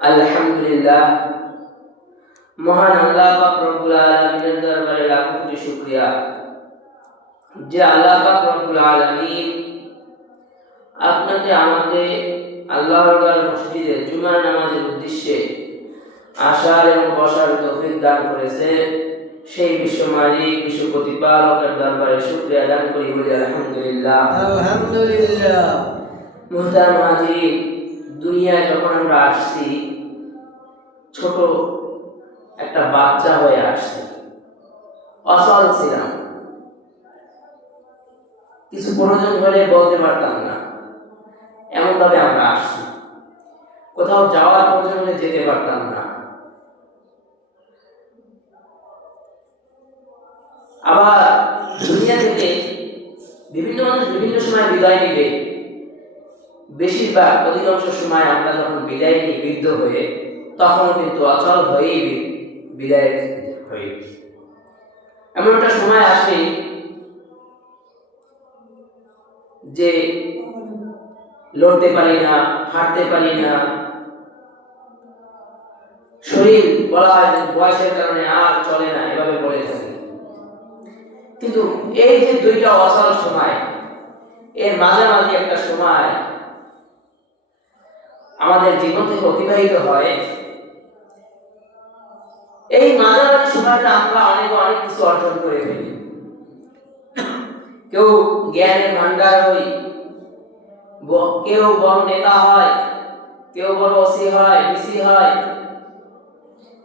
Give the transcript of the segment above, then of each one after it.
আলহামদুলিল্লাহ, মহান আল্লাহ পাক রব্বুল আলামিনের দরবারে লাখো কোটি শুকরিয়া যে আল্লাহ পাক রব্বুল আলামিন আপনাকে আমাকে আল্লাহর ঘর মসজিদে জুমার নামাজের উদ্দেশ্যে আসার এবং বসার তৌফিক দান করেছে। সেই বিশ্ব মালিক, বিশ্ব প্রতিপালকের দরবারে শুকরিয়া দান করি, বলি আলহামদুলিল্লাহ। আলহামদুলিল্লাহ। মুহতারাম হাজির, দুনিয়ায় যখন আমরা আসছি ছোট একটা বাচ্চা হয়ে আসছে, অচল ছিলাম, কিছু প্রয়োজন হলে বলতে পারতাম না, এমন ভাবে আমরা আসছি। কোথাও যাওয়ার প্রয়োজন হলে যেতে পারতাম না। আবার দুনিয়া থেকে বিভিন্ন মানুষ বিভিন্ন সময় বিদায় নিবে। বেশিরভাগ অধিকাংশ সময় আমরা যখন বিদায় নিই বৃদ্ধ হয়ে, তখনও কিন্তু অচল হয়েই বিদায় হই। এমন একটা সময় আসে যে লড়তে পারি না, হাঁটতে পারি না, শরীর বলা হয় যে বয়সের কারণে আর চলে না, এভাবে বলে থাকি। কিন্তু এই যে দুইটা অচল সময়, এর মাঝামাঝি একটা সময় আমাদের জীবন থেকে অতিবাহিত হয়। এই মাঝামাঝি সময়টা আমরা অনেক কিছু অর্জন করে ফেলি। কেউ জ্ঞানের ভান্ডার হই, কেউ বড় নেতা হয়, কেউ বড় ওসি হয়, ডিসি হয়,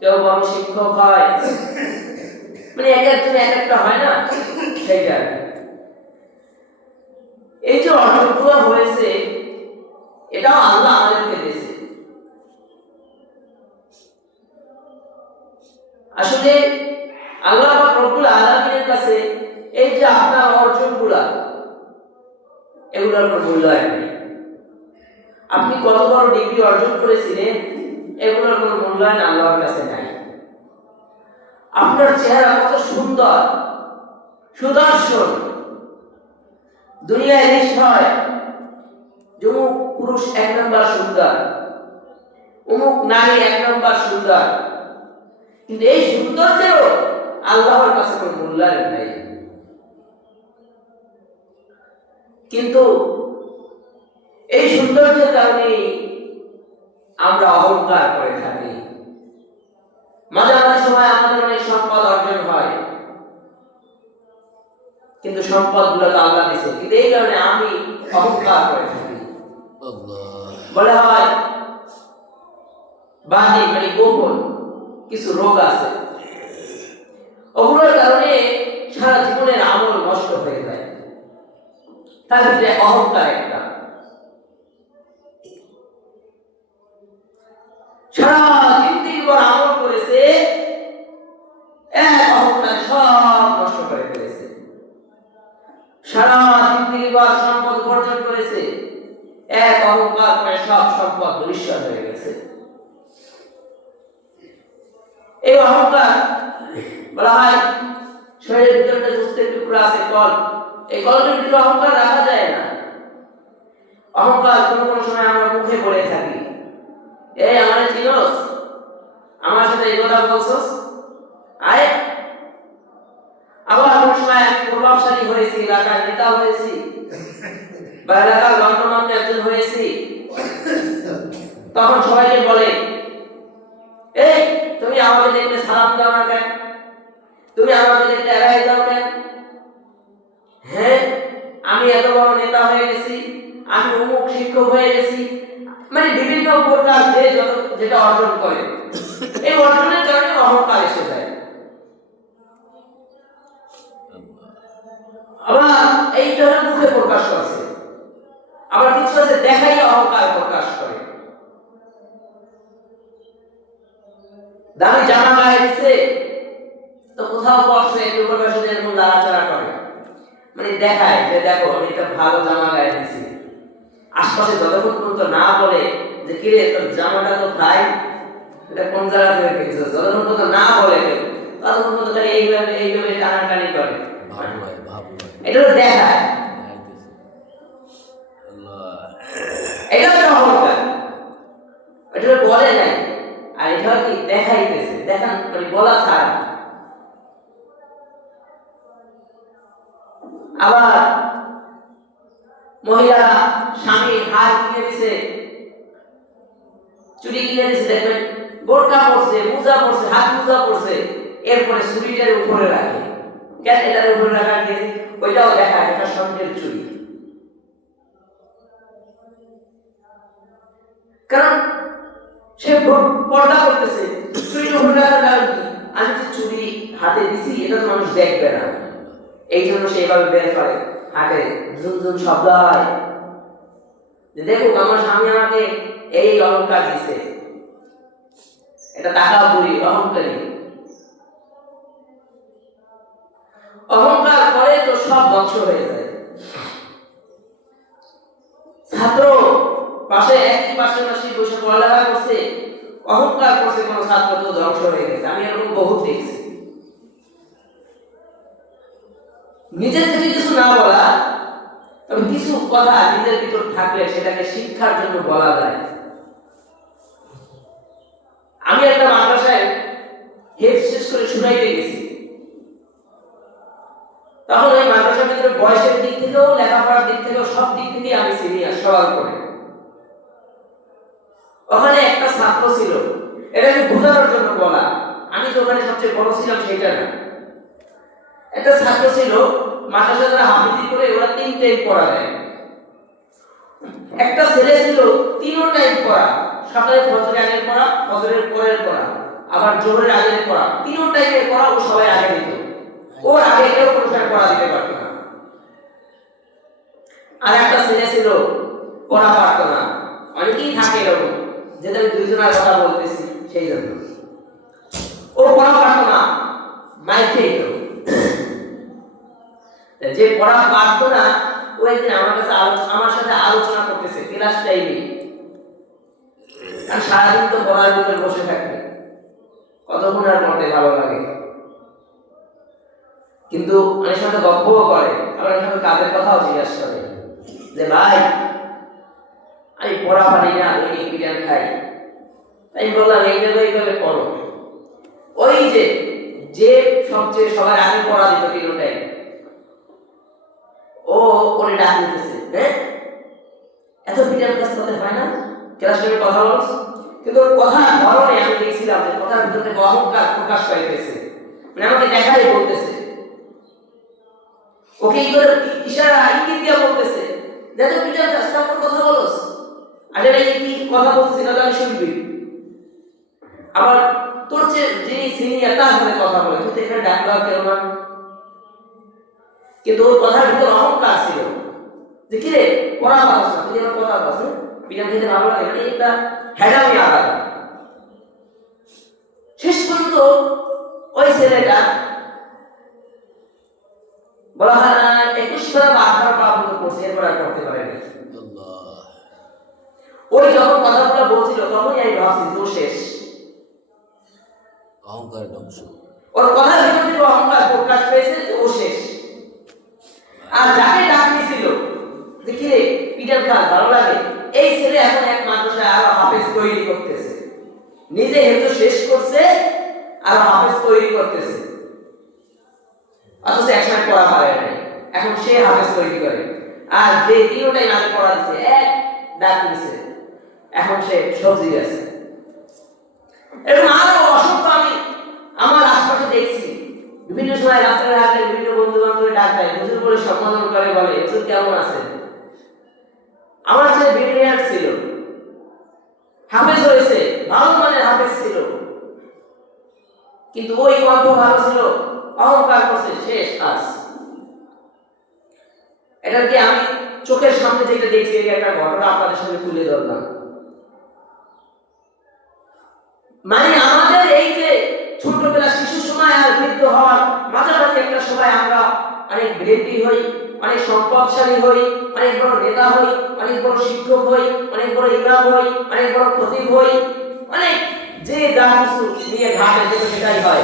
কেউ বড় শিক্ষক হয়, মানে এক একজন এক একটা হয় না, সেইটা। এই যে অর্জনগুলো হয়েছে, এটাও আল্লাহ আমাদেরকে দিয়েছে। আসলে আল্লাহ পাক রব্বুল আলামিনের কাছে এই যে আপনার অর্জনগুলা, এগুলোর কোনো মূল্যায়ন নেই। আপনি কত বড় ডিগ্রি অর্জন করেছিলেন, এগুলোর কোনো মূল্যায়ন আল্লাহর কাছে নাই। আপনার চেহারা কত সুন্দর, সুদর্শন, দুনিয়ায় লিস্ট হয় অমুক পুরুষ 1 নম্বর সুন্দর, অমুক নারী 1 নম্বর সুন্দর, কিন্তু এই সৌন্দর্যেরও আল্লাহর কাছে কোনো মূল্যায়ন নেই। কিন্তু এই সৌন্দর্যের কারণে আমরা অহংকার করে থাকি। মাঝে মাঝে সময় আমাদের অনেক সম্পদ অর্জন হয়, কিন্তু সম্পদ গুলো তো আল্লাহ দিয়েছে, কিন্তু এই কারণে আমি অহংকার করে থাকি। বলা হয় বাহ্যিক মানে গোপন কিছু রোগ আছে, ওগুলোর কারণে সারা জীবনের আমল নষ্ট হয়ে যায়। তার ভিতরে অহংকার একটা। সারা জিন্দেগি ভর আমল করেছে, এক অহংকার সব নষ্ট করে ফেলেছে। সারা জিন্দেগি ভর সম্পদ অর্জন করেছে, এক অহংকার করে সব সম্পদ নিঃস্ব হয়ে গেছে। এই অহংকার বলা হয় শরীরের ভিতরে বুঝতে টুকরা আছে কল, এই কলের ভিতরে অহংকার রাখা যায় না। অহংকার কোনো সময় আমরা মুখে বলে থাকি, এই আমার চিনোস, আমার সাথে এই কথা বলছস, আয়। আবার কোনো সময় আমি প্রভাবশালী হয়েছি, এলাকার নেতা হয়েছি, বা এলাকার গণ্যমান্য একজন হয়েছি, তখন সবাইকে বলে, এই তুমি আমাকে দেখলে সালাম দাও না কেন, তুমি আমাকে দেখলে এড়াই যাও কেন? হ্যাঁ, আমি এত বড় নেতা হয়ে গেছি, আমি অমুক শিক্ষক হয়ে গেছি, মানে বিভিন্ন প্রকার যেটা অর্জন করে, এই অর্জনের কারণে অহংকার এসে যায়। আবার এইটা মুখে প্রকাশ করছে, আবার কিছু আছে দেখাই অহংকার প্রকাশ করে। দামি জামা গায়ে দিচ্ছে তো কোথাও বসে একটু প্রকাশে এরকম লাড়াচাড়া করে, মানে দেখায় যে দেখো আমি একটা ভালো জামা গায়ে দিচ্ছি। আশপাশে যতক্ষণ পর্যন্ত না বলে যে কিরে তোর জামাটা তো ভাই এটা কোন জায়গা থেকে কিনছো, যতক্ষণ পর্যন্ত না বলে কেউ, ততক্ষণ পর্যন্ত এইভাবে টানাটানি করে, এটা তো দেখায়। এটা তো অহংকার, এটা বলে নাই। এটা কি দেখাইতেছে, দেখান মানে বলা ছাড়া। আবার মহিলারা স্বামীর হার কিনে দিছে, চুরি কিনে দিছে, দেখবেন বোরকা পরছে, মোজা পরছে, হাত মোজা পরছে, এরপরে চুরিটার উপরে রাখে। কেন এটার উপরে রাখা গিয়েছে? ওইটাও দেখা এটা স্বর্ণের চুরি। কারণ সে পর্দা করতেছে, চুরির উপরে রাখার কারণ কি? আমি যে চুরি হাতে দিছি এটা তো মানুষ দেখবে না, এই জন্য সে এভাবে বের করে, হাতে ঝুনঝুন শব্দ হয় যে দেখো আমার স্বামী আমাকে এই অলংকার দিছে। এটা টাকা বুড়ি, অহংকারী। অহংকার করে তো সব ধ্বংস হয়ে যায়। ছাত্র একই পাশাপাশি বসে পড়ালেখা করছে, অহংকার করছে, কোন ছাত্র তো ধ্বংস হয়ে গেছে। আমি এরকম বহুত দেখছি। নিজের থেকে কিছু না বলা, তবে কিছু কথা নিজের ভিতর থাকলে সেটাকে শিক্ষার জন্য বলা যায়। আমি একটা মাদ্রাসায় হেড শেষ করে শুনাইতে গেছি। তখন ওই মাদ্রাসার ভিতরে বয়সের দিক থেকেও, লেখাপড়ার দিক থেকেও, সব দিক থেকে আমি সিনিয়র সবার করে। ওখানে একটা ছাত্র ছিল, এটাকে বোঝানোর জন্য বলা, আমি তো ওখানে সবচেয়ে বড় ছিলাম সেটা না। একটা ছাত্র ছিল, মাদ্রাসা যারা হাফিজি করে ওরা 3 টাইম পড়া দেয়। একটা ছেলে ছিল 3 টাইম পড়া, সকালে ফজরের আগের পড়া, ফজরের পরের পড়া, আবার জোহরের আগের পড়া, 3 টাইমের পড়া ও সবাই আগে দিত। ওর আগে কেউ কোনো সময় পড়া দিতে পারত না। আর একটা ছেলে ছিল পড়া পারত না। অনেকেই থাকে এরকম, যেটা আমি দুইজনের কথা বলতেছি সেই জন্য। ও পড়া পারত না, মাইক খেত। যে পড়া পারত না ও একদিন আমার সাথে আলোচনা করতেছে ক্লাস টাইমে। আর সারাদিন তো পড়ার ভিতরে বসে থাকবে, কতক্ষণ আর পড়তে ভালো লাগে। কিন্তু অনেক সাথে গল্পও করে, আবার অনেক সাথে কাজের কথাও জিজ্ঞাসা করে যে ভাই আমি পড়া পারি না, দৈনিক বিরিয়ানি খাই। তাই বললাম এইভাবে পড়ো। ওই যে সবচেয়ে সবার আগে পড়া দিত 3 টাইম, ও ওরে ডাক নিতেছে, হ্যাঁ এত বিরিয়ানি ক্লাস তোদের হয় না, ক্লাস রুমে কথা বলছ। কিন্তু কথার ধরনে আমি দেখছিলাম যে কথার ভিতর থেকে অহংকার প্রকাশ পাইতেছে, মানে আমাকে দেখাই বলতেছে। ওকে ইশারা ইঙ্গিত দিয়ে বলতেছে যে তুই বিরিয়ানি ক্লাস তারপর কথা বলছ, আরে এই কি কথা বলছিস না আমি শুনবি। আবার তোর যে সিনিয়র তার সাথে কথা বলে, তুই এখানে ডাকলা কেন না? কিন্তু ওর কথার ভিতর অহংকার ছিল যে কি রে পড়া পারছ না, তুই আমার কথা বলছ, বিরিয়ানি খেতে ভালো লাগে, মানে একটা হেডামি আলাদা। শেষ পর্যন্ত ওই ছেলেটা বলা হয় না 21 বার 12 বার পর্যন্ত পড়ছে, এরপর আর পড়তে পারেনি। ওই যখন কথাগুলো বলছিল তখনই আমি ভাবছি যে ও শেষ, অহংকার ধ্বংস। ওর কথার ভিতর থেকে অহংকার প্রকাশ পেয়েছে যে ও শেষ। আর যাকে ডাক নিয়েছিল যে কি রে পিটার খান ভালো লাগে, এই ছেলে এখন এক মাদ্রাসায় আরো হাফেজ তৈরি করতেছে, নিজে হেফজ শেষ করছে আর হাফেজ তৈরি করতেছে। অথচ একসময় পড়া পারে না, এখন সে হাফেজ তৈরি করে। আর যে 3 টাইম আগে পড়া দিচ্ছে, এক ডাক নিছে, এখন সে সবজি আছে। এরকম আরো অসংখ্য আমি আমার আশপাশে দেখছি। বিভিন্ন সময় রাস্তায় হাঁটলে বিভিন্ন বন্ধু বান্ধব ডাক দেয়, হুজুর বলে সম্বোধন করে, বলে হুজুর কেমন আছেন। আমার যে ব্রিলিয়ান্ট ছিল, হাফেজ হয়েছে, ভালো মানের হাফেজ ছিল, কিন্তু ওই কণ্ঠ ভালো ছিল, অহংকার করছে, শেষ কাজ। এটা কি আমি চোখের সামনে যেটা দেখছি, এই একটা ঘটনা আপনাদের সামনে তুলে ধরলাম। মানে আমাদের এই যে ছোটবেলা শিশু সময় আর বৃদ্ধ হওয়ার মাঝামাঝি একটা সময় আমরা অনেক ব্রেন্টি হই, অনেক সম্পদশালী হই, অনেক বড় নেতা হই, অনেক বড় শিক্ষক হই, অনেক বড় ইমাম হই, অনেক বড় খতিব হই, অনেক যে যা কিছু নিয়ে ঘাটে সেটাই হয়।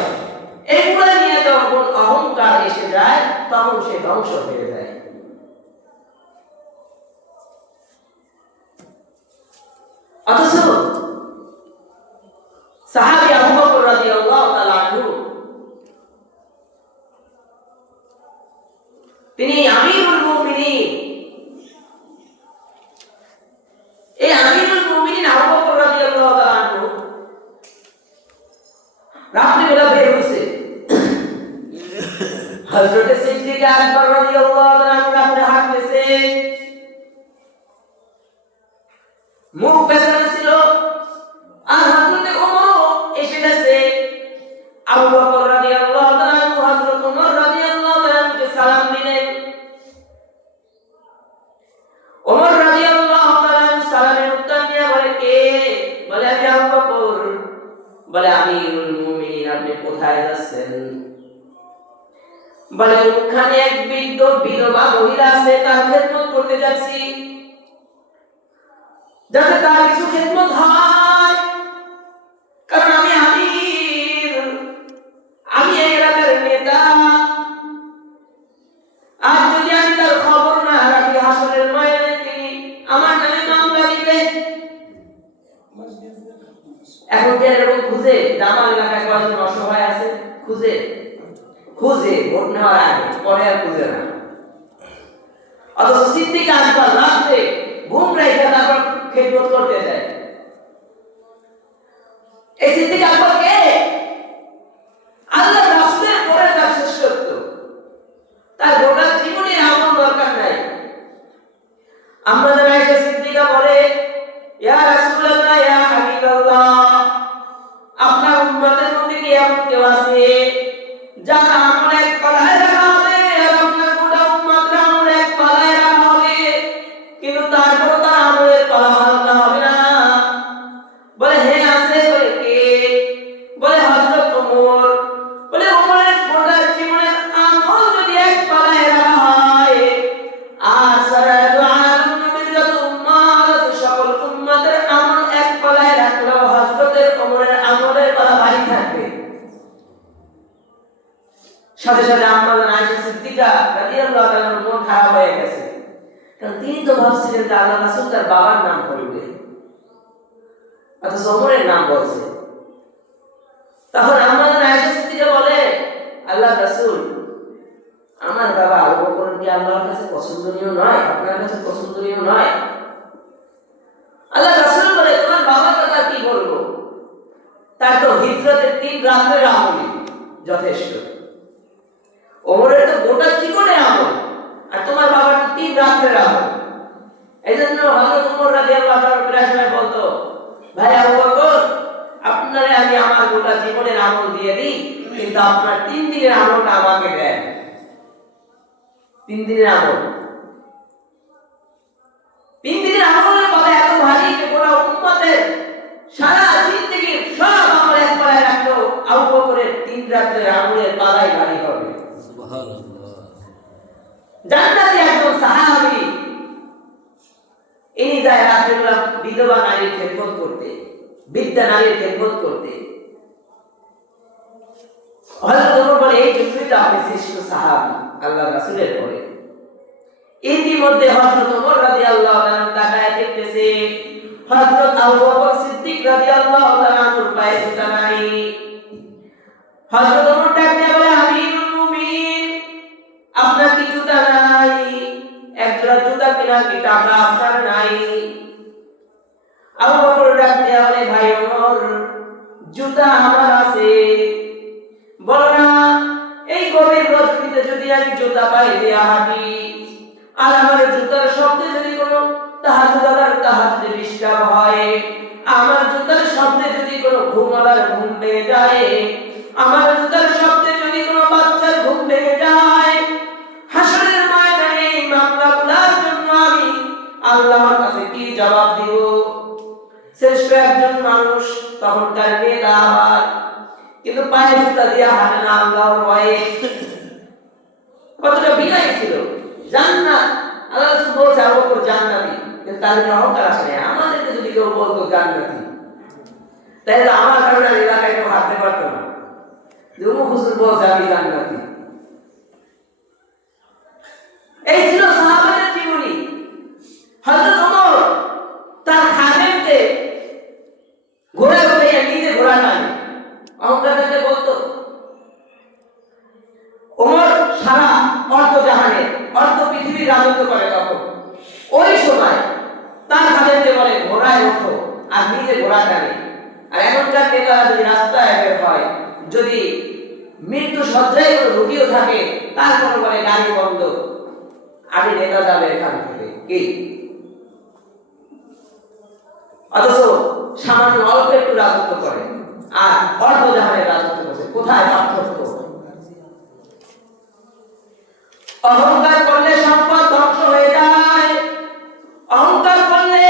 এইগুলো নিয়ে যখন অহংকার এসে যায় তখন সে ধ্বংস হয়ে যায়। অথচ সাহাবী আবু বকর রাদিয়াল্লাহু তাআলা আনহু, তিনি আমিরুল মুমিনিন। এই আমিরুল মুমিনিন আবু বকর রাদিয়াল্লাহু তাআলা আনহু রাত্রিবেলা বের হইছে। হযরত সিদ্দিক আকবর রাদিয়াল্লাহু তাআলা আনহু রাতে হাঁটতেছে, মুখ পেছনে ছিল। আর হযরত ওমর এসে গেছে। আবু বকর রাদিয়াল্লাহু তাআলা আনহু হযরত ওমর রাদিয়াল্লাহু তাআলা আনহুকে সালাম দিলেন। ওমর রাদিয়াল্লাহু তাআলা আনহু সালামের উত্তর দিয়ে বলে, কে? বলে, আমি আবু বকর। বলে, আমিরুল মুমিনিন, আপনি কোথায় যাচ্ছেন? বলে, ওখানে এক বৃদ্ধ বিধবা মহিলা আছে, তার খেদমত করতে যাচ্ছি, যাতে তার কিছু খেদমত হয়। কারণ আমি আমির, আমি এই এলাকার নেতা। আর যদি আমি তার খবর না রাখি, হাসরের ময়দানে তিনি আমার নামে মামলা দিবে। এখন কি এরকম খুঁজে আমার এলাকায় কয়েকজন অসহায় আছে, খুঁজে ভোট নেওয়ার আগে, পরে আর খুঁজে না। অথচ সিদ্দিক আকবর রাতে ঘুম রেখে তারপর খেদমত করতে যায়। এই সিদ্দিক আকবর কে? আল্লাহর রাসূলের পরে তার শ্রেষ্ঠত্ব, তার গোটা জীবনের আমল দরকার নাই। আমাদের আয়েশা সিদ্দিকা বলে, ইয়া রাসূলুল্লাহ, ইয়া হাবিবাল্লাহ, আপনার উম্মতের মধ্যে কি এমন কেউ আছে যার আমল এক পালায় রাখা হবে, আর আপনার গোটা উম্মতের আমল এক পালায় রাখা হবে, কিন্তু তারপর তার আমলের পালা হালকা হবে না? বলে, হ্যাঁ আছে। বলে, কে? বলে, হযরত ওমর। বলে, ওমরের গোটা জীবনের আমল যদি এক পালায় রাখা হয়, আর সারা আলম নবীর যত উম্মত আছে সকল উম্মতের আমল এক পালায় রাখলেও হযরতের ওমরের আমলের পালা ভারী থাকবে। সাথে সাথে আমাদের আয়েশা সিদ্দিকা রাদিয়াল্লাহু তাআলার মন খারাপ হয়ে গেছে, কারণ তিনি তো ভাবছিলেন যে আল্লাহর রাসূল তার বাবার নাম বলবে, অথচ ওমরের নাম বলছে। তখন আমাদের আয়েশা সিদ্দিকা বলে, আল্লাহর রাসূল, আমার বাবা আবু বকর কি আল্লাহর কাছে পছন্দনীয় নয়? আপনার কাছে পছন্দনীয় নয়? আল্লাহর রাসূল বলে, তোমার বাবার কথা কি বলবো? তার তো হিজরতের 3 রাতের আমল যথেষ্ট। ওমরের তো গোটা জীবনের আমল, আর তোমার বাবার তো 3 রাতের আমল। এইজন্য হযরত ওমর রাদিয়াল্লাহু তাআলা প্রায় সময় বলতো, ভাই আবু বকর, আপনারে আমি আমার গোটা জীবনের আমল দিয়ে দিই, কিন্তু আপনার 3 দিনের আমলটা আমাকে দেন। 3 দিনের আমল, 3 দিনের আমলের কথা এত ভারী যে গোটা উম্মতের সারা জিন্দেগীর সব আমল এক পালায় রাখলো, আবু বকরের 3 রাতের আমলের পালাই ভারী হবে। সুবহানাল্লাহ। জান্নাতি একজন সাহাবী, ইনি যায় রাত্রিবেলা বিধবা নারীর খেদমত করতে, বৃদ্ধা নারীর খেদমত করতে। হযরত ওমর বলে, এই জন্যই তো আপনি শ্রেষ্ঠ সাহাবী আল্লাহর রাসূলের পরে। ইতিমধ্যে হযরত ওমর রাদিয়াল্লাহু তাআলা তাকায় দেখতেছে হযরত আবু বকর সিদ্দিক রাদিয়াল্লাহু তাআলা ওর পায়ে জুতা নাই। হযরত ওমর ডাক দিয়ে বলে, আমিরুল মুমিনিন, আপনার কি জুতা নাই? একজোড়া জুতা কেনার কি টাকা আপনার নাই? আবু বকর ডাক দিয়ে বলে, ভাই ওমর, জুতা আমার আছে। বলো না, এই গভীর রজনীতে যদি আমি জুতা পায়ে দিয়ে হাঁটি, আর আমার জুতার শব্দে যদি কোনো তাহাজ্জুদে ডিস্টার্ব হয়, আমার জুতার শব্দে যদি কোনো ঘুমওয়ালার ঘুম ভেঙে যায়, আমার জুতার শব্দে যদি কোনো বাচ্চার ঘুম ভেঙে যায়, হাসরের ময়দানে এই মামলাগুলোর জন্য আমি আল্লাহর কাছে কি জবাব দিব? শ্রেষ্ঠ একজন মানুষ তখনকার নেতা আবার, কিন্তু পায়ে জুতা দিয়ে হাঁটে না আল্লাহর ভয়ে। কতটা বিনয় ছিল! জান্নাত, আল্লাহ রাসূল বলছে আবু বকর জান্নাতি, কিন্তু তাদের অহংকার আসে না। আমাদেরকে যদি কেউ বলতো জান্নাতি, তাহলে তো আমার কারণে এলাকায় কেউ হাঁটতে পারতো না। অমুক হুজুর বলছে আমি জান্নাতি। এই ছিল সাহাবাদের জীবনী। হযরত ওমর তার খাদেমকে ঘোড়ায় উঠিয়ে নিজে ঘোড়া টানে। অহংকার থাকলে বলতো ওমর সারা অর্ধ জাহানের অর্ধ পৃথিবীর রাজত্ব করে তখন। ওই সময় তার খাদেমকে বলে ঘোড়ায় ওঠো, আর নিজে ঘোড়া টানে। আর এখনকার নেতারা যদি রাস্তায় বের হয়, যদি মৃত্যু সজ্জায় কোনো রোগীও থাকে, তারপরে বলে গাড়ি বন্ধ, আগে নেতা যাবে এখান থেকে। কি অথচ সামান্য অল্প একটু রাজত্ব করে আর অর্ধ জাহানের রাজত্ব করছে। কোথায় পার্থক্য? অহংকার করলে সম্পদ ধ্বংস হয়ে যায়। অহংকার করলে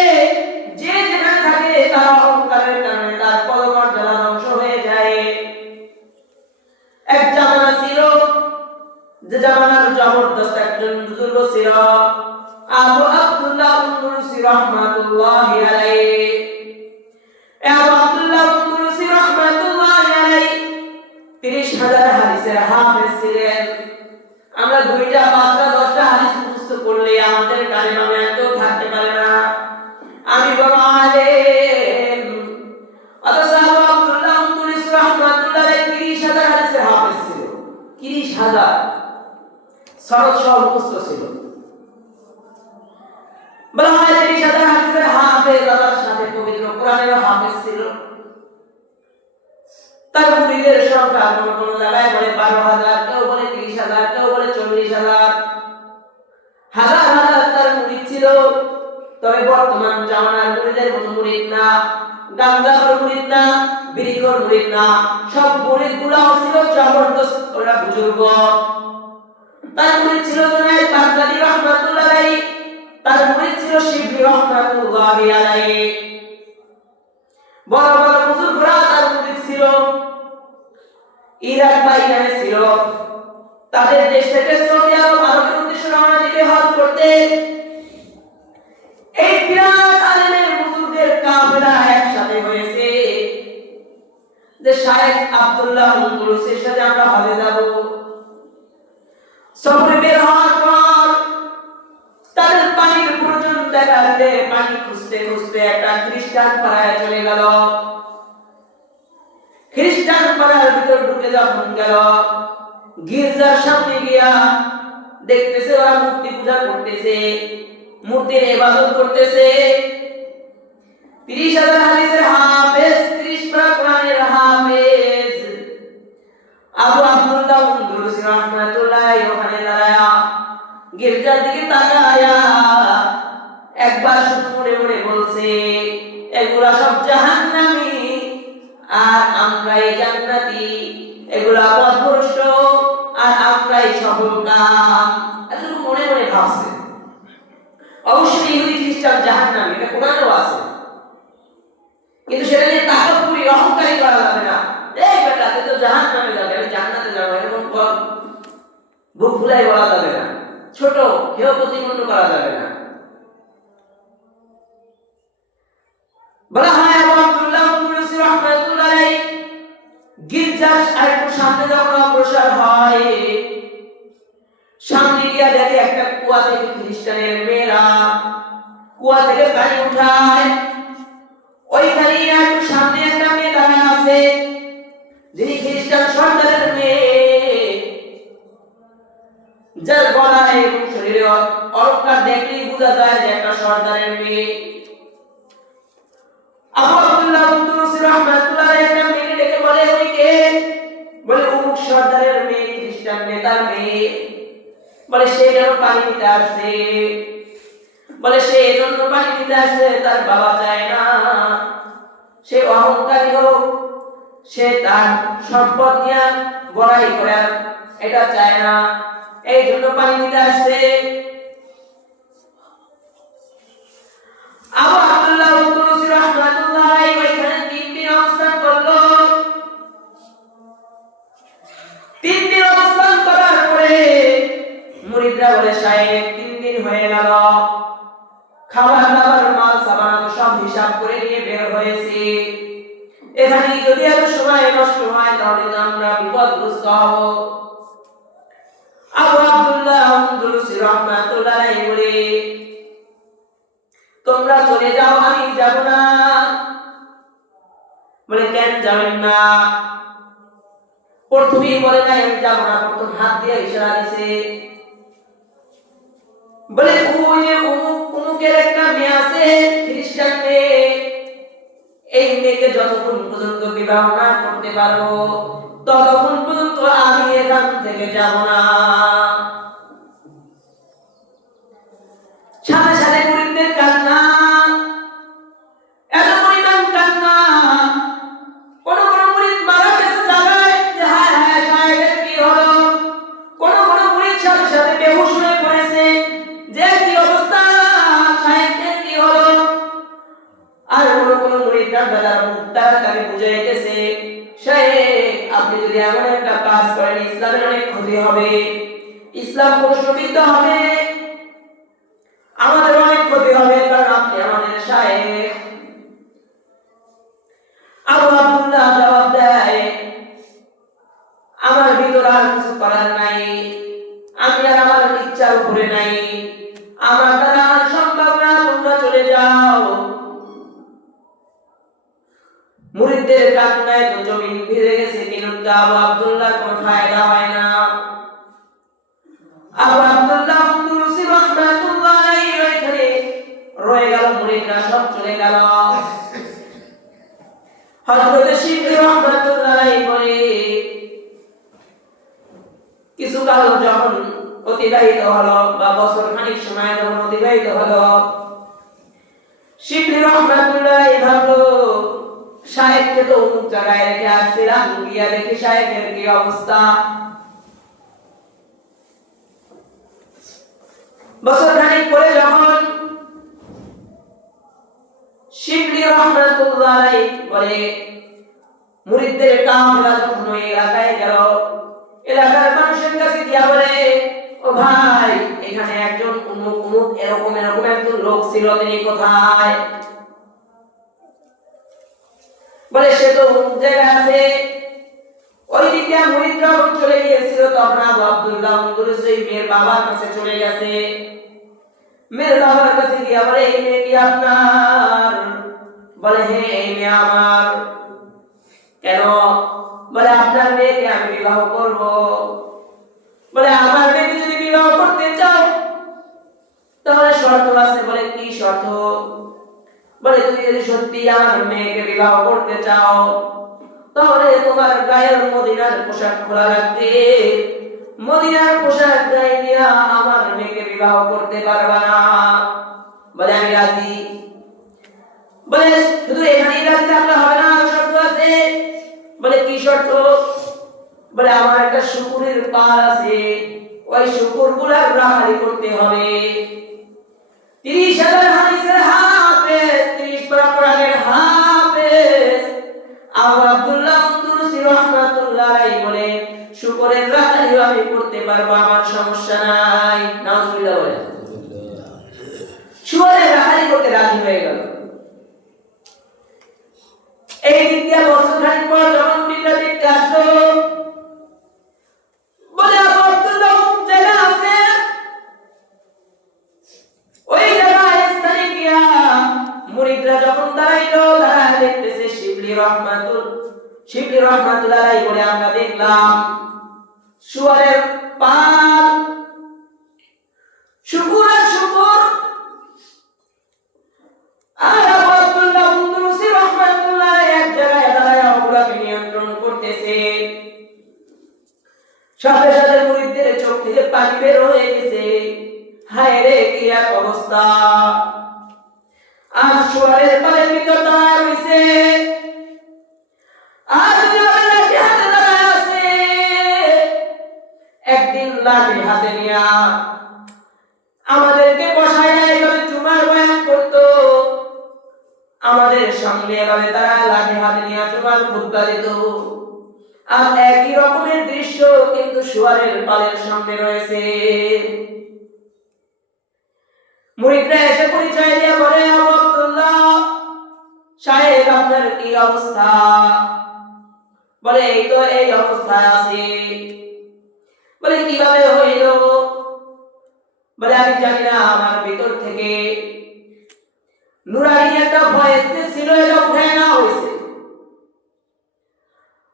যে যেখানে থাকে তার অহংকারের কারণে তার পদমর্যাদা ধ্বংস হয়ে যায়। এক জামানা ছিল, যে জামানার জবরদস্ত একজন বুজুর্গ ছিল, আবু আব্দুল্লাহ উনদুলুসি রাহমাতুল্লাহি আলাইহি। আবু আব্দুল্লাহ উনদুলুসি রাহমাতুল্লাহি আলাইহি 30,000 হাদিসের হাফেজ ছিলেন। আমরা 2টা 5টা 10টা হাদিস মুখস্থ করলে আমাদের কালেমামে এতও থাকতে পারে না, আমি বড় আলেম। অথচ আবু আব্দুল্লাহ উনদুলুসি রাহমাতুল্লাহি আলাইহি 30,000 হাদিসের হাফেজ ছিল। 30,000 সনদ সহ মুখস্থ ছিল। বলা হয় 30,000 হাদিসের হাফেজ, তার সাথে পবিত্র কোরআনেরও হাফেজ ছিল। তার মুরিদের সংখ্যা কোন জায়গায় বলে 12,000, কেউ বলে 30,000, কেউ বলে 40,000। হাজার হাজার তার মুরিদ ছিল। তবে বর্তমান জামানার মুরিদের মতো মুরিদ না, গাঞ্জাখোর মুরিদ না, বিড়িখোর মুরিদ না। সব মুরিদগুলোও ছিল জবরদস্ত ওরা বুজুর্গ। তার মুরিদ ছিল জুনায়েদ বাগদাদী রাহমাতুল্লাহ আলাইহি, তার মুরিদ ছিল শিবলি রাহমাতুল্লাহি আলাইহি। বড় বড় বুজুর্গরা তার মুরিদ ছিল। ইরাক বা ইরানে ছিল। তাদের দেশ থেকে সৌদি আরবের উদ্দেশ্যে রওনা দিতে হজ করতে এই বিরাট আলেমের বুজুর্গদের কাফেলা একসাথে হয়েছে যে শায়েখ আব্দুল্লাহ উনদুলুসির সাথে আমরা হজে যাব। সফরে বের হওয়ার পর তাদের পানির প্রয়োজন দেখা দিলে পানি খুঁজতে খুঁজতে একটা খ্রিস্টান পাড়ায় চলে গেল। খ্রিস্টান পাড়ার ভিতর ঢুকে যখন গেল, গির্জার সামনে গিয়া দেখতেছে ওরা মূর্তি পূজা করতেছে, মূর্তির ইবাদত করতেছে। 30,000 হাদিসের হাফেজ, 30 পারা কোরআনের হাফেজ আবু আব্দুল্লাহ উনদুলুসি রাহমাতুল্লাহি ওখানে দাঁড়ায়া গির্জার দিকে তাকায়া একবার শুধু মনে মনে বলছে, এগুলা সব জাহান্নামী আর আমরাই জান্নাতি, এগুলা পথভ্রষ্ট আর আমরাই সফলকাম। এতটুকু মনে মনে ভাবছে। অবশ্যই ইহুদি খ্রিস্টান জাহান্নামী, এটা কোরআনেও আছে, কিন্তু সেটা নিয়ে তাকাব্বুরি অহংকারী করা যাবে না। এই বেটা তুই তো জাহান্নামে যাবে, আমি জান্নাতে যাবো, এরকম বুক ফুলাই বলা যাবে না, ছোট হেয় প্রতিপন্ন করা যাবে না। বলা হয় আবু আব্দুল্লাহ উনদুলুসি রাহমাতুল্লাহ আলাইহি গির্জার আরেকটু সামনে যখন অগ্রসর হয়, সামনে গিয়া দেখে একটা কুয়া থেকে খ্রিস্টানের মেয়েরা কুয়া থেকে পানি উঠায়। ওইখানে একটু সামনে একটা মেয়ে দাঁড়ায় আছে, যিনি খ্রিস্টান সর্দারের মেয়ে, যার গলায় এবং শরীরে অলংকার দেখলেই বোঝা যায় যে একটা সর্দারের মেয়ে। আবু আব্দুল্লাহ উনদুলুসি রাহমাতুল্লাহ আলাইহি একটা মেয়েকে ডেকে বলে, ওই কে? বলে অমুক সর্দারের মেয়ে, খ্রিস্টান নেতার মেয়ে। বলে সে কেন পানি নিতে আসছে? বলে সে এজন্য পানি নিতে আসছে, তার বাবা চায় না সে অহংকারী হোক, সে তার সম্পদ নিয়ে বড়াই করে এটা চায় না, এই জন্য পানি নিতে আসছে। আবু আব্দুল্লাহ উনদুলুসি রাহমাতুল্লাহ আলাইহি ওইখানে 3 দিন অবস্থান করলো। 3 দিন অবস্থান করার পরে মুরিদরা বলে, শায়েখ 3 দিন হয়ে গেল, খাবার দাবার মাল সামানা সব হিসাব করে নিয়ে বের হয়েছে, এখানে যদি এত সময় নষ্ট হয় তাহলে আমরা বিপদগ্রস্ত হব। আবু আব্দুল্লাহ উনদুলুসি রাহমাতুল্লাহ আলাইহি বলে, তোমরা চলে যাও, আমি যাব না। বলে কেন যাবেন না? প্রথমেই বলে নাই আমি যাব না, প্রথম হাত দিয়ে ইশারা দিছে। বলে ওই যে অমুকের একটা মেয়ে আছে, খ্রিস্টান মেয়ে, এই মেয়েকে যতক্ষণ পর্যন্ত বিবাহ না করতে পারবো ততক্ষণ পর্যন্ত আমি এখান থেকে যাব না। সাথে সাথে মুরিদদের কান্না, এত পরিমাণ কান্না। কোন কোন মুরিদ মারা গেছে জায়গায় যে হায় হায় সাহেবের কি হলো। কোন কোন মুরিদ সাথে সাথে বেহুশ হয়ে পড়েছে যে কি অবস্থা, সাহেবের কি হলো। আর কোন কোন মুরিদরা বেলার মুখ তাড়াতাড়ি বুঝাইতেছে, সাহেব আপনি যদি এমন একটা কাজ করেন ইসলামের অনেক ক্ষতি হবে, ইসলাম প্রশ্নবিদ্ধ হবে, আমাদের অনেক ক্ষতি হবে, কারণ আপনি আমাদের সাহেব। আবু আব্দুল্লাহ জবাব দেয়, আমার ভিতর আর কিছু করার নাই, আমি আর আমার ইচ্ছার উপরে নাই, আমার দ্বারা আর সম্ভব না, তোমরা চলে যাও। মুরিদদের কান্নায় তো জমিন ভিজে গেছে, কিন্তু আবু আব্দুল্লাহ কোনো ফায়দা হয় না। আবু আব্দুল্লাহ আন্দুলুসি রাহমাতুল্লাহ আলাইহি ওইখানে রয়ে গেল, মুরিদরা সব চলে গেল। হযরত শিবলি রাহমাতুল্লাহ আলাইহি বলে, কিছু কাল যখন অতিবাহিত হলো বা বছর খানিক সময় যখন অতিবাহিত হলো, শিবলি রাহমাতুল্লাহ আলাইহি ভাবলো সাহেবকে তো অমুক জায়গায় রেখে আসছিলাম, গিয়া দেখি সাহেবের কি অবস্থা। বছর খানিক পরে যখন শিবলি রাহমাতুল্লাহ আলাইহি বলে, মুরিদদের কাফেলা যখন ওই এলাকায় গেল, এলাকার মানুষের কাছে গিয়া বলে, ও ভাই এখানে একজন অমুক অমুক এরকম এরকম একজন লোক ছিল, তিনি কোথায়? বলে সে তো অমুক জায়গায় আছে। ওই দিক দিয়ে মুরিদরা চলে গিয়েছিল, তখন আবু আব্দুল্লাহ আন্দুলুসি মেয়ের বাবার কাছে চলে গেছে। মেয়ের বাবার কাছে গিয়া বলে, এই মেয়ে কি আপনার? বলে হ্যাঁ এই মেয়ে আমার। কেন? বলে আপনার মেয়েকে আমি বিবাহ করব। বলে আমার মেয়েকে যদি বিবাহ করতে চাও তাহলে শর্ত আছে। বলে কি শর্ত? বলে তুমি যদি সত্যি আমার মেয়েকে বিবাহ করতে চাও তাহলে তোমার গায়ের মদিনার পোশাক খোলা লাগবে, মদিনার পোশাক গায়ে দিয়া আমার মেয়েকে বিবাহ করতে পারবা না। বলে আমি রাজি। বলে শুধু এখানেই রাজি থাকলে হবে না, শর্ত আছে। বলে কি শর্ত? বলে আমার একটা শুকুরের পাল আছে, ওই শুকুরগুলার রাখালি করতে হবে। 30,000 হাদিসের হাফেজ, 30 পারা কোরআনের হাফেজ আবু আব্দুল্লাহ আন্দুলুসি রাহমাতুল্লাহ আলাইহি বলে, শুকুরের রাখালি আমি করতে পারবো, আমার সমস্যা নাই। নাউজুবিল্লাহ বলে শুকুরের রাখালি করতে রাজি হয়ে গেল। এই দিক দিয়ে বছর খানিক পর যখন মুরিদরা দেখতে আসলো, বলে আবু আব্দুল্লাহ জায়গা আছে, ওই জায়গায় স্থানে গিয়া মুরিদরা যখন দাঁড়াইলো, দাঁড়ায় দেখতেছে শিবলি রাহমাতুল্লাহ আলাইহি বলে, আমরা দেখলাম শুয়ারের পাল, শুকুর আর শুকুর। আর আবু আব্দুল্লাহ আন্দুলুসি রাহমাতুল্লাহ এক জায়গায় দাঁড়ায় ওগুলাকে নিয়ন্ত্রণ করতেছে। সাথে সাথে মুরিদদের চোখ থেকে পানি বের হয়ে গেছে, হায় রে কি এক অবস্থা। আর শুয়ারের পালের ভিতর দাঁড়ায় রয়েছে, আর লাঠি হাতে দাঁড়ায় আছে। একদিন লাঠি হাতে নিয়া আমাদেরকে বসায় না, এভাবে জুমার বয়ান করতো, আমাদের সামনে এভাবে তারা লাঠি হাতে নিয়ে জুমার খুতবা দিত। আর একই রকমের দৃশ্য কিন্তু শুয়ারের পালের সামনে রয়েছে। মুরিদরা এসে পরিচয় দিয়ে বলে, আবু আব্দুল্লাহ সাহেব আপনার কি অবস্থা? বলে এই তো এই অবস্থায় আছি। বলে কিভাবে হইল? বলে আমি জানি না, আমার ভিতর থেকে নুরানি একটা ভয়েস ছিল, এটা উঠে না হয়েছে।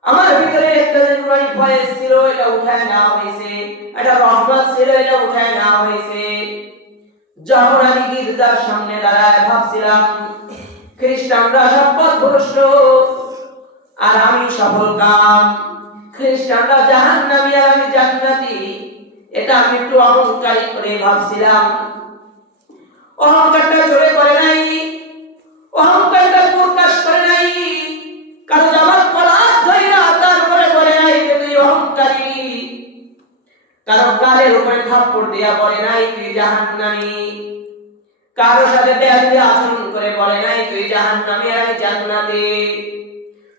আমার ভিতরে একটা নুরানি ফয়েজ ছিল, এটা উঠায় নেওয়া হয়েছে, একটা রহমত ছিল, এটা উঠায় নেওয়া হয়েছে। যখন আমি গির্জার সামনে দাঁড়ায় ভাবছিলাম খ্রিস্টানরা সব পথভ্রষ্ট আর আমি সফল কাম, খ্রিস্টানরা জাহান্নামী আর আমি জান্নাতি, এটা আমি একটু অহংকারী করে ভাবছিলাম। অহংকারটা জোরে করে নাই, অহংকারটা প্রকাশ করে নাই, কারণ আমার কলার ধইরা তারপরে বলে নাই যে তুই অহংকারী, কারণ গালের উপরে থাপ্পড় দিয়া বলে নাই তুই জাহান্নামী, কারো সাথে বেয়াদবি আচরণ করে বলে নাই তুই জাহান্নামী আর আমি জান্নাতি।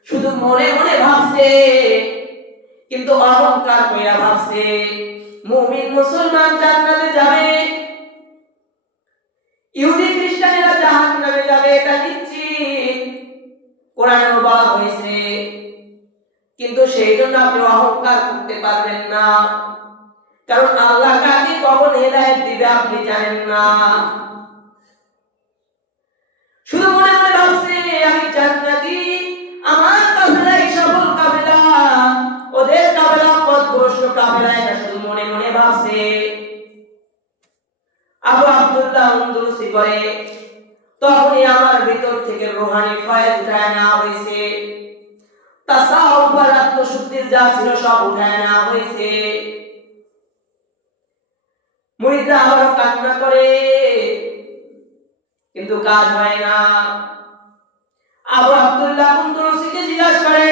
শুধু মনে মনে ভাবছে, কিন্তু অহংকার কইরা ভাবছে মুমিন মুসলমান জান্নাতে যাবে, ইহুদি খ্রিস্টানেরা জাহান্নামে যাবে, এটা নিশ্চিত, কোরআনেও বলা হয়েছে। কিন্তু সেই জন্য আপনি অহংকার করতে পারবেন না, কারণ আল্লাহ কাকে কখন হেদায়েত দিবে আপনি জানেন না। শুধু মনে মনে ভাবছে আমি জান্নাতি, আমার কাফেলাই সফল কাফেলা, ওদের কাফেলা পথভ্রষ্ট কাফেলা, এটা শুধু মনে মনে ভাবছে। আবু আব্দুল্লাহ আন্দলুসি করে তখনই আমার ভিতর থেকে রূহানি ফয়েজ উঠায় নেওয়া হয়েছে, তাসাউফ আর আত্মশুদ্ধির যা ছিল সব উঠায় নেওয়া হয়েছে। মুরিদরা আবারও কান্না করে, কিন্তু কাজ হয় না। আবু আব্দুল্লাহ আন্দলুসিকে জিজ্ঞাসা করে,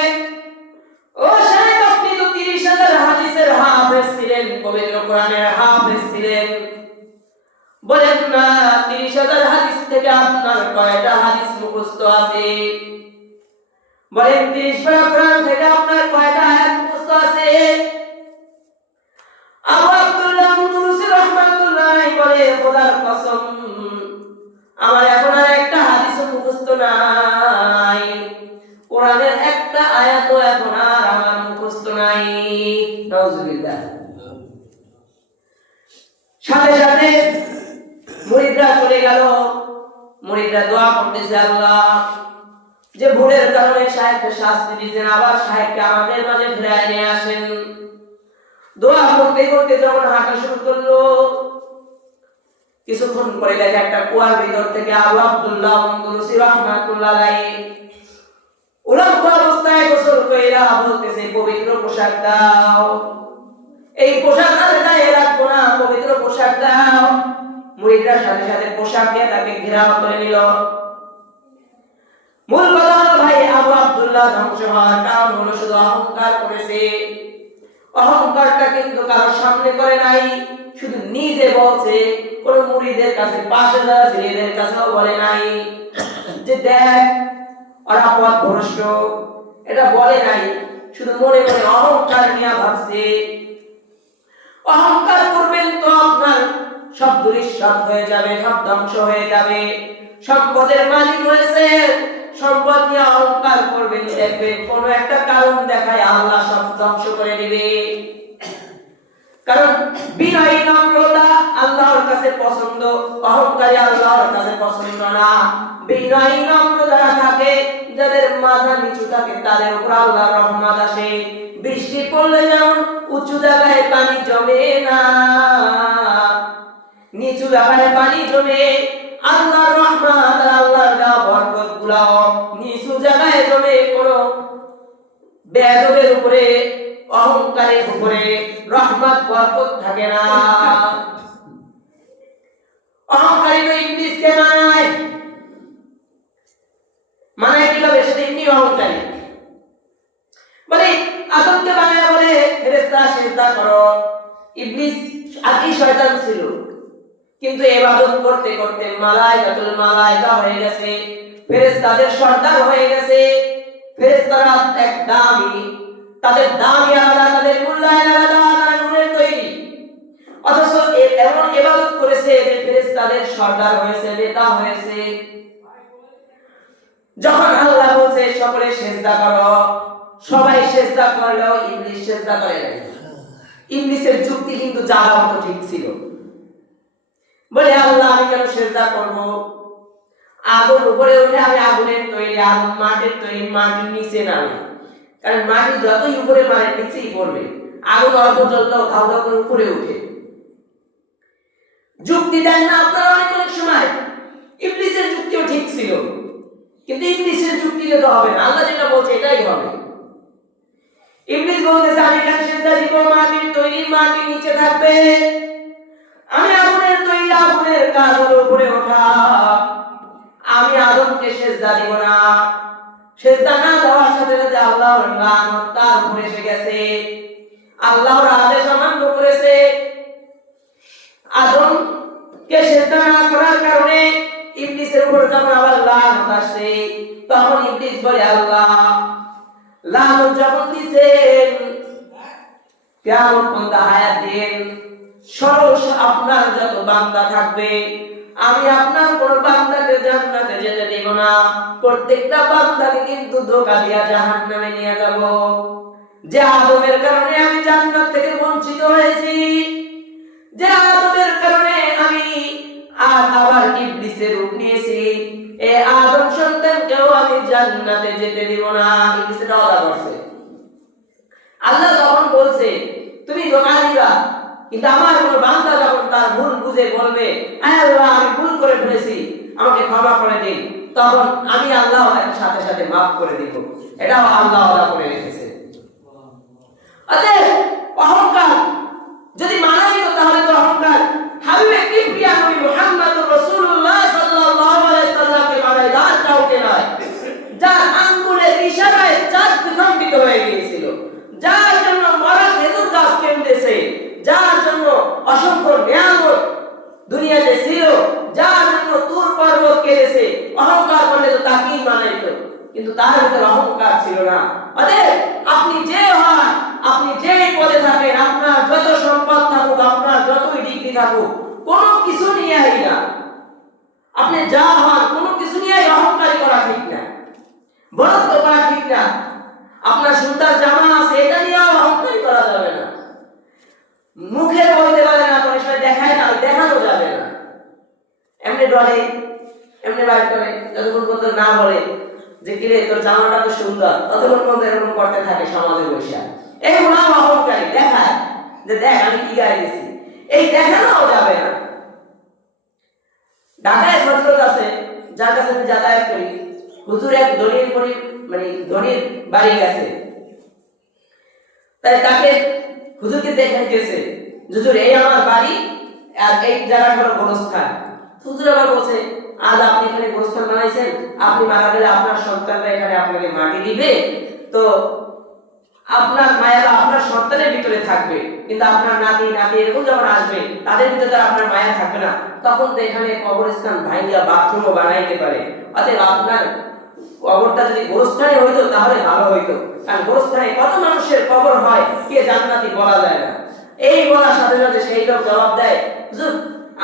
ও শাইখ, আপনি তো 30,000 হাদিসের হাফেজ ছিলেন, পবিত্র কোরআনের হাফেজ ছিলেন, বলেন না 30,000 হাদিস থেকে আপনার কয়টা হাদিস মুখস্থ আছে? বলেন 30 পারা কোরআন থেকে আপনার কয়টা আয়াত মুখস্থ আছে? আবু আব্দুল্লাহ আন্দলুসি রাহমাতুল্লাহ বলে, খোদার কসম, আমার এখন আর একটা হাদিসও মুখস্থ নাই, কোরআনের একটা আয়াতও এখন আর আমার মুখস্থ নাই। নাউজুবিল্লাহ। সাথে সাথে মুরিদরা চলে গেল, মুরিদরা দোয়া করতেছে, আল্লাহ যে ভুলের কারণে শায়েখকে শাস্তি দিয়েছেন, আবার শায়েখকে আমাদের মাঝে ফিরিয়ে নিয়ে আসেন। দোয়া করতে করতে যখন হাঁটা শুরু করলো, কিছুক্ষণ পরে দেখে একটা কুয়ার ভিতর থেকে আবু আব্দুল্লাহ আন্দলুসি রাহমাতুল্লাহ আলাইহি উলঙ্গ অবস্থায় গোসল কইরা বলতেছে, পবিত্র পোশাক দাও, এই পোশাক আর গায়ে রাখবো না, পবিত্র পোশাক দাও। মুরিদরা সাথে সাথে পোশাক দিয়ে তাকে ঘেরাও করে নিল। মূল কথা হলো ভাই, আবু আব্দুল্লাহ ধ্বংস হওয়ার কারণ হলো শুধু অহংকার করেছে। অহংকারটা কিন্তু কারোর সামনে করে নাই, শুধু নিজে বলছে। কোন মুরিদের কাছে, পাশে যারা ছেলেদের কাছেও বলে নাই যে দেখ ওরা পথভ্রষ্ট, এটা বলে নাই, শুধু মনে মনে অহংকার নিয়ে ভাবছে। অহংকার করবেন তো আপনার সব দুলিশ্বাত হয়ে যাবে, সব ধ্বংস হয়ে যাবে। সম্পদের মালিক হয়েছে, সম্পদ নিয়ে অহংকার করবেন, দেখবেন কোন একটা কারণ দেখায় আল্লাহ সব ধ্বংস করে দিবে। কারণ বিনয়ী নম্রতা আল্লাহর কাছে পছন্দ, অহংকারী আল্লাহর কাছে পছন্দ না। বিনয়ী নম্র যারা থাকে, যাদের মাথা নিচু থাকে, তাদের উপর আল্লাহর রহমত আসে। বৃষ্টি পড়লে যেমন উঁচু জায়গায় পানি জমে না, নিচু জায়গায় পানি জমে, আল্লাহর রহমত আর আল্লাহর দেওয়া বরকতগুলো নিচু জায়গায় জমে। কোন বেয়াদবের উপরে, অহংকারের উপরে রহমত বরকত থাকে না। অহংকারী তো ইবলিসকে মানায় কিভাবে? সেটা এমনি অহংকারী বলে, আদমকে বানায় বলে ফেরেশতা সিজদা করো। ইবলিস আদি শয়তান ছিল, কিন্তু ইবাদত করতে করতে মালায়েকাতুল মালায়েকা হয়ে গেছে, ফেরেশতাদের সর্দার হয়ে গেছে। ফেরেশতারা এক দামি, তাদের দামি আলাদা, তাদের মূল্যায়ন আলাদা, তারা নূরের তৈরি। অথচ এমন ইবাদত করেছে যে ফেরেশতাদের সর্দার হয়েছে, নেতা হয়েছে। যখন আল্লাহ বলছে সকলে সিজদা করো, সবাই সিজদা করলো, ইবলিস সিজদা করে নাই। ইবলিসের যুক্তি কিন্তু জায়গা মতো ঠিক ছিল। বলে, আল্লাহ আমি কেন সিজদা করব? আগুন উপরে উঠে আমি আগুনের তৈরি, আগুন মাটির তৈরি, মাটির নিচে নামে, কারণ মাটি যতই উপরে মারে নিচেই পড়বে, আগুন অল্প জ্বললেও ধাউ ধাউ করে উপরে উঠে। যুক্তি দেন না আপনারা অনেক অনেক সময়, ইবলিসের যুক্তিও ঠিক ছিল, কিন্তু ইবলিসের যুক্তিতে তো হবে না, আল্লাহ যেটা বলছে এটাই হবে। ইবলিস বলতেছে আমি কেন সিজদা দিব, মাটির তৈরি, মাটি নিচে থাকবে, আমি আগুনের তৈরি, আগুনের কাজ হলো উপরে ওঠা, আমি আদমকে সিজদা দিব না। সিজদা না দেওয়ার সাথে সাথে আল্লাহর লানত তার উপরে এসে গেছে, আল্লাহর আদেশ অমান্য করেছে। আদমকে সিজদা না করার কারণে ইবলিসের উপর যখন আবার লানত আসে, তখন ইবলিস বলে আল্লাহ লানত যখন দিয়েছেন কিয়ামত পর্যন্ত হায়াত দিন, সরস আপনার যত বান্দা থাকবে আমি আপনার কোন বান্দাকে জান্নাতে যেতে দেব না, প্রত্যেকটা বান্দাকে কিন্তু ধোঁকা দিয়া জাহান্নামে নিয়ে যাব। যে আদমের কারণে আমি জান্নাত থেকে বঞ্চিত হয়েছি, যে আদমের কারণে আমি আবার ইবলিসের রূপ নিয়েছি, এই আদম সন্তানকেও আমি জান্নাতে যেতে দেব না। ইবলিসের ওয়াদা করছে। আল্লাহ যখন বলছে তুমি ধোঁকা দিবা, কিন্তু আমার কোন বান্দা যখন তার ভুল বুঝে বলবে আল্লাহ আমি ভুল করে ফেলেছি আমাকে ক্ষমা করে দিন, তখন আমি আল্লাহ তাকে সাথে সাথে মাফ করে দিব। এটাও আল্লাহ ওয়াদা করে রেখেছে। অতএব অহংকার যদি মানা যেত তাহলে তো অহংকার হাবিবে কিবরিয়া নবী মুহাম্মদুর রাসূলুল্লাহ সাল্লাল্লাহু আলাইহি সাল্লামকে মানায়, আর কাউকে নয়। যার আঙ্গুলের ইশারায় চাঁদ বিখণ্ডিত হয়ে গিয়েছিল, যার জন্য মরা খেজুর গাছ কেটেছে, যার জন্য অসংখ্য নিয়ামত দুনিয়াতে ছিল, যার জন্য তুর পর্বত কেটেছে, অহংকার করলে তো তাকেই মানাইতো, কিন্তু তার ভিতরে অহংকার ছিল না। অতএব আপনি যে হন, আপনি যে পদে থাকেন, আপনার যত সম্পদ থাকুক, আপনার যতই ডিগ্রি থাকুক, কোনো কিছু নিয়েই না, আপনি যা হন কোনো কিছু নিয়েই অহংকারী করা ঠিক না, বড়ত্ব করা ঠিক না। আপনার সুন্দর জামা আছে এটা নিয়েও অহংকারী করা যাবে না, মুখে বলতে পারে না, কোনো সময় দেখায় না, দেখানো যাবে না। এমনি ডরে, এমনি বাইর করে, যতক্ষণ পর্যন্ত না বলে যে কিরে তোর জামাটা তো সুন্দর, ততক্ষণ পর্যন্ত এরকম করতে থাকে সমাজে বসে। এইগুলো অহংকারী, দেখায় যে দেখ আমি কি গায়ে দিছি, এই দেখানো যাবে না। ঢাকায় হযরত আছে যার কাছে আমি যাতায়াত করি, হুজুর এক ধনীর মানে ধনীর বাড়ি গেছে, তাই তাকে হুজুরকে দেখাইতেছে হুজুর এই আমার বাড়ি আর এই জায়গাটা হলো গোরস্থান। হুজুর আবার বলছে আজ আপনি এখানে গোরস্থান বানাইছেন, আপনি মারা গেলে আপনার সন্তানরা এখানে আপনাকে মাটি দিবে, তো আপনার মায়াটা আপনার সন্তানের ভিতরে থাকবে, কিন্তু আপনার নাতি এরকম যখন আসবে তাদের ভিতরে আপনার মায়া থাকবে না, তখন তো এখানে কবরস্থান ভাঙিয়া বাথরুমও বানাইতে পারে। অতএব আপনার কবরটা যদি গোরস্থানে হইতো তাহলে ভালো হইতো, কারণ গোরস্থানে কত মানুষের কবর হয় কে জান্নাতি বলা যায় না। এই বলার সাথে সাথে সেই লোক জবাব দেয় হুজুর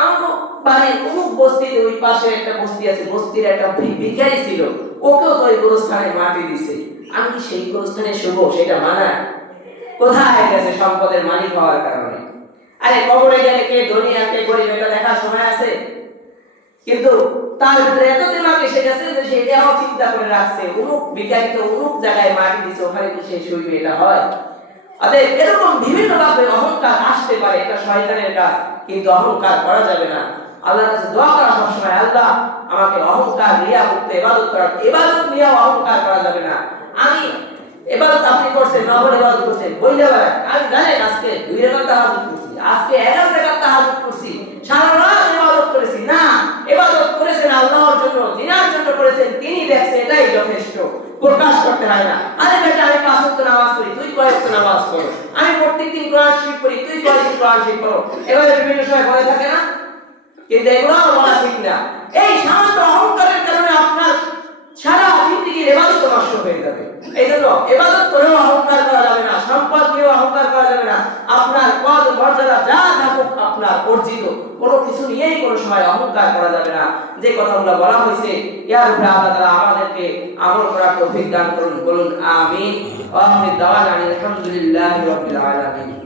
আমার বাড়ির অমুক বস্তিতে ওই পাশে একটা বস্তি আছে, বস্তির একটা ভিখারি ছিল, ওকেও তো ওই গোরস্থানে মাটি দিছে, আমি কি সেই গোরস্থানে শুভ? সেটা মানায়? কোথায় গেছে সম্পদের মালিক হওয়ার কারণে? আরে কবরে গেলে কে ধনী আর কে গরিব এটা দেখার সময় আছে? কিন্তু তার ভিতরে এত দিমাগ এসে গেছে যে সে এটাও চিন্তা করে রাখছে অমুক ভিখারিকে অমুক জায়গায় মাটি দিছে, ওখানে কি সে শুইবে? এটা হয়? অতএব এরকম বিভিন্ন ভাবে অহংকার আসতে পারে, এটা শয়তানের কাজ, কিন্তু অহংকার করা যাবে না। আল্লাহর কাছে দোয়া করা সবসময় আল্লাহ আমাকে অহংকার রিয়া মুক্ত ইবাদত করার, ইবাদত নিয়ে অহংকার করা যাবে না। আমি ইবাদত আপনি করছেন, নফল ইবাদত করছেন, বইলে বেড়ায় আমি জানেন আজকে 2 রাকাত তাহাজ্জুদ করছি, আজকে 11 রাকাত তাহাজ্জুদ করছি, সারা রাত ইবাদত করেছি। না, ইবাদত করেছেন আল্লাহর জন্য, জিনার জন্য করেছেন, তিনি দেখছেন, এটাই যথেষ্ট, প্রকাশ করতে হয় না। আরে বেটা আমি 5 ওয়াক্ত নামাজ পড়ি, তুই কয় ওয়াক্ত নামাজ পড়ো, আমি প্রত্যেকদিন কোরআন শরীফ পড়ি, তুই কয়দিন কোরআন শরীফ পড়ো, এভাবে বিভিন্ন সময় বলে থাকে না, কিন্তু এগুলো বলা ঠিক না। এই সামান্য অহংকারের কারণে আপনার সারা জিন্দেগির ইবাদত নষ্ট হয়ে যাবে। এইজন্য ইবাদত করেও অহংকার করা যাবে না, সম্পদ নিয়েও অহংকার করা যাবে না। আপনার পদ মর্যাদা যা থাকুক আপনার অর্জিত, কোনো কিছু নিয়েই কোনো সময় অহংকার করা যাবে না। যে কথাগুলো বলা হয়েছে ইয়ার উপরে আল্লাহ তাআলা আমাদেরকে আমল করার তৌফিক দান করুন, বলুন আমিন। ওয়া আখির দাওয়ানা আলহামদুলিল্লাহি রাব্বিল আলামিন।